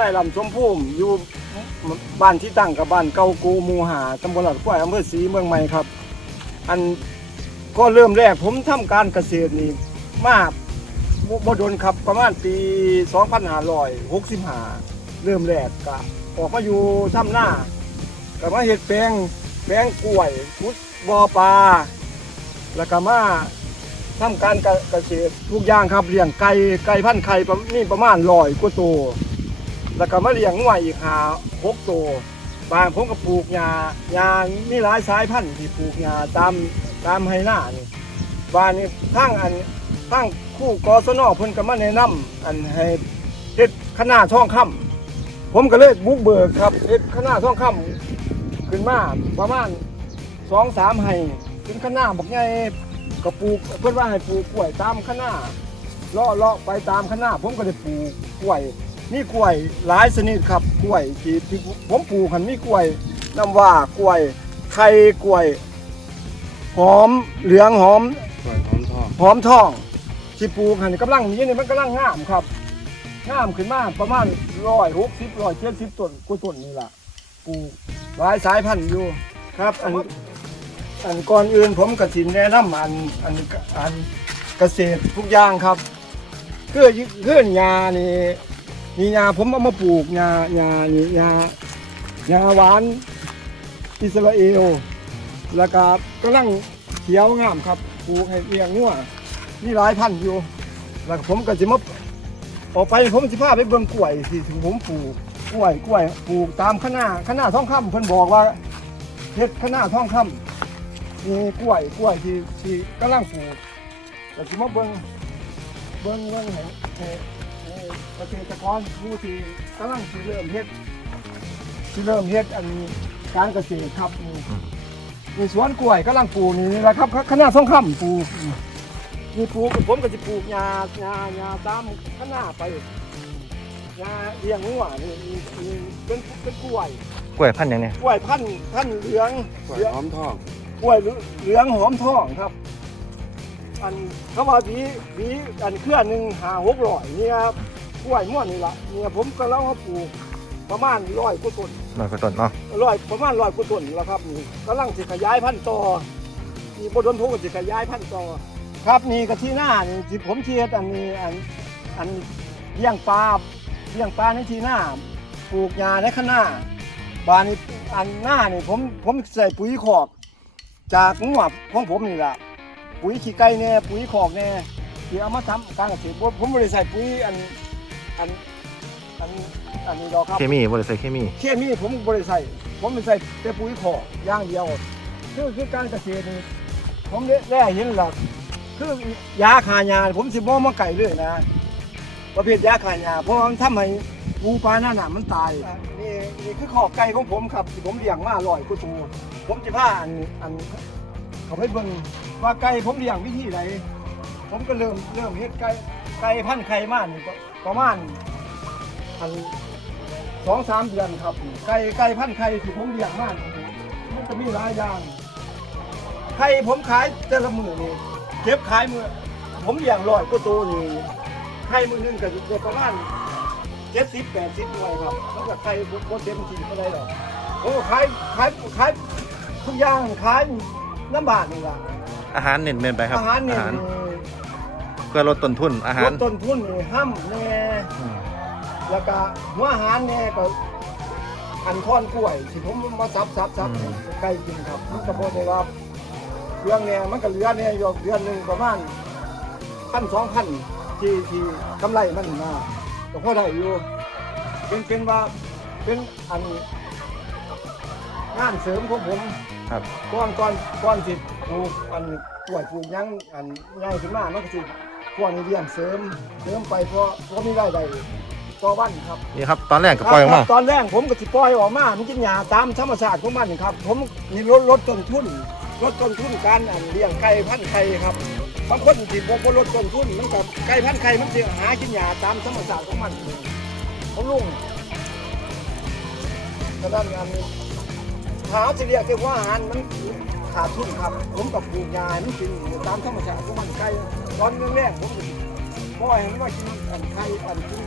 ผมนายลำชมพุ่มอยู่บ้านที่ตั้งกับบ้านเกากูมูหาตำบลหลักกล้วยอำเภอศรีเมืองใหม่ครับ อันก็เริ่มแรกผมทำการเกษตรนี่มาบ่บดนครับประมาณปี 2565 เริ่มแรกก็ออกมาอยู่ทำหน้าก็มาเห็ดแปลงแปลงกล้วยพุดบอปลาแล้วก็มาทำการเกษตรทุกอย่างครับเลี้ยงไก่ไก่พันไข่ประนี่ประมาณร้อยกว่าตัว แล้วก็มาเลี้ยงงวยอีกหาหกตัวบางผมก็ปลูกหญ้าหญ้ามีหลายสายพันธุ์ที่ปลูกหญ้าตามตามไฮหน้านี่บ้านนี้ทั้งอันทั้งคู่กศนเพิ่นก็มาแนะนำอันให้เฮ็ดคณะทองคำผมก็เลยบุกเบิกครับเฮ็ดคณะทองคำขึ้นมาประมาณสองสามไห้เป็นคณะบักใหญ่ก็ปลูกเพิ่อนว่าให้ปลูกกล้วยตามคณะเลาะเลาะไปตามคณะผมก็ได้ปลูกกล้วย มีกล้วยหลายชนิดครับกล้วยที่ที่ผมปลูกหันมีกล้วยน้ำว่ากล้วยไข่กล้วยหอมเหลืองหอมกล้วยหอมทองหอมทองที่ปลูกหันกำลังนี้นี่มันกำลังงามครับงามขึ้นมาประมาณร้อยหกสิบร้อยเจ็ดสิบต้นกว่าต้นนี่ล่ะปลูกหลายสายพันธุ์อยู่ครับอันอันก่อนอื่นผมกสินแนะนำอันอันอันเกษตรทุกอย่างครับคือคือหญ้านี่ นี่ยาผมเอามาปลูกยายายายาหวานอิสราเอลแล้วก็กำลังเขียวงามครับปลูกให้เลี้ยงงัวนี่หลายพันอยู่ แล้วผมก็จะมาออกไปผมจะพาไปเบิ่งกล้วยที่ถึงผมปลูกกล้วยกล้วยปลูกตามข้างหน้าข้างหน้าท้องคำเพิ่นบอกว่าเฮ็ดข้างหน้าท้องคำมีกล้วยกล้วยที่ที่กำลังปลูกก็จะมาเบิ่งเบิ่งเบิ่งให้ให้ เกษตรกรผู้ที่กำลังสิเริ่มเฮ็ดสิเริ่มเฮ็ดอันการเกษตรครับนี่มีสวนกล้วยกำลังปลูกนี่แหละครับขนาดสองคำปลูกนี่ปลูกผมก็จะปลูกหญ้าหญ้าหญ้าตามข้างหน้าไปหญ้าเลี้ยงงัวนี่นี่นี่เป็นเป็นกล้วยกล้วยพันธุ์หยังเนี่ยกล้วยพันธุ์พันธุ์เหลืองกล้วยเหลืองหอมทองกล้วยเหลืองหอมทองครับอันเขาว่าหวีหวีอันเครือหนึ่งหาหกร้อยเนี่ยครับ กล้วยม่วนนี่ละเนี่ยผมก็เล่าว่าปลูกประมาณร้อยกว่าต้นหน่อยกว่าต้นเนาะร้อยประมาณร้อยกว่าต้นแล้วครับนี่กำลังสิขยายพันธุ์ต่อนี่บดนทุกสิขยายพันธุ์ต่อครับนี่ก็ที่หน้านี่ที่ผมเชียร์อันนี้อันอันเลี้ยงปลาเลี้ยงปลาในที่หน้าปลูกหญ้าในข้างหน้าบานนี้อันหน้านี่ผมผมใส่ปุ๋ยคอก จากงวบของผมนี่แหละปุ๋ยขี้ไก่เนี่ยปุ๋ยคอกเนี่ยที่เอามาทำการเกษตรผมผมไม่ได้ใส่ปุ๋ยอัน อันอันอันนี้ดอกครับเคมีบริษัทเคมีเคมีผมบริใส่ผมไม่ใส่แต่ปุ๋ยคอกอย่างเดียวคือคือการเกษตรนี่ผมได้ได้เห็นหลักคือยาขายาผมสิบ่มาไก่เลยนะประเภทยาขายาเพราะว่ามันทำให้ปูปลาหน้าหนามันตายนี่นี่คือขอกไก่ของผมครับที่ผมเลี้ยงมาลอยกว่าตัวผมจะพาอันอันเขาไปเบิ่งว่าไก่ผมเลี้ยงวิธีไหนผมก็เริ่มเริ่มเฮ็ดไก่ไก่พันธุ์ไข่มานี่ก็ ประมาณอันสองสามเดือนครับ ไก่ไก่พันธุ์ไข่ที่ผมเลี้ยงมากมันจะมีหลายอย่างไข่ผมขายแต่ละมือนี่เก็บขายมือผมเลี้ยงร้อยก็ตัวนี่ไข่มือหนึงก็จะประมาณเจ็ดสิบแปดสิบหน่วยครับแล้วก็ไข่ผมบ่เต็มที่ก็ได้หรอกผมก็ขายขายขายทุกอย่างขายน้ำบาทนี่ล่ะอาหารเน้นเน้นไปครับอาหารนี่ เพื่อลดต้นทุนอาหาลรดต้นทุนนี่ห้ำแน่อืมแล้วก็หัวอาหารเนี่ยก็อันค้อนกล้วยที่ผมมาซับซับซับใกล้กินครับมันก็พอได้รับเรื่องเนี่ยมันก็เหลือเนี่ยอยู่เดือนหนึ่งประมาณพันสองพันที่ที่กำไรมันมาก็พอได้อยู่เป็นเป็นว่าเป็นอันงานเสริมของผม ครับก่อนก่อนก่อนสิปลูกอันกล้วยปลูกหยังอันใหญ่ขึ้นมามันก็สิพ วกนี้เลี้ยงเสริมเสริมไปเพราะเพราะมีรายได้ต่อวันครับนี่ครับตอนแรกก็ปล่อยออกมาครับตอนแรกผมก็สิปล่อยออกมา มันกินหญ้าตามธรรมชาติของมันครับ ผมนี่ลดลดต้นทุนลดต้นทุนการอันเลี้ยงไก่พันธุ์ไข่ครับบางคนที่บ่บ่ลดต้นทุนมันกับไก่พันธุ์ไข่มันสิหากินหญ้าตามธรรมชาติของมันเขาลุงกระด้านอันนี้หาสิเรียกแต่ว่าอาหารมัน ขาดทุนครับผมกับปลูกหญ้าให้มันกินตามธรรมชาติของมันไก่ตอนแรกๆผมก็ปล่อยให้มันมากินอันไข่อันกิน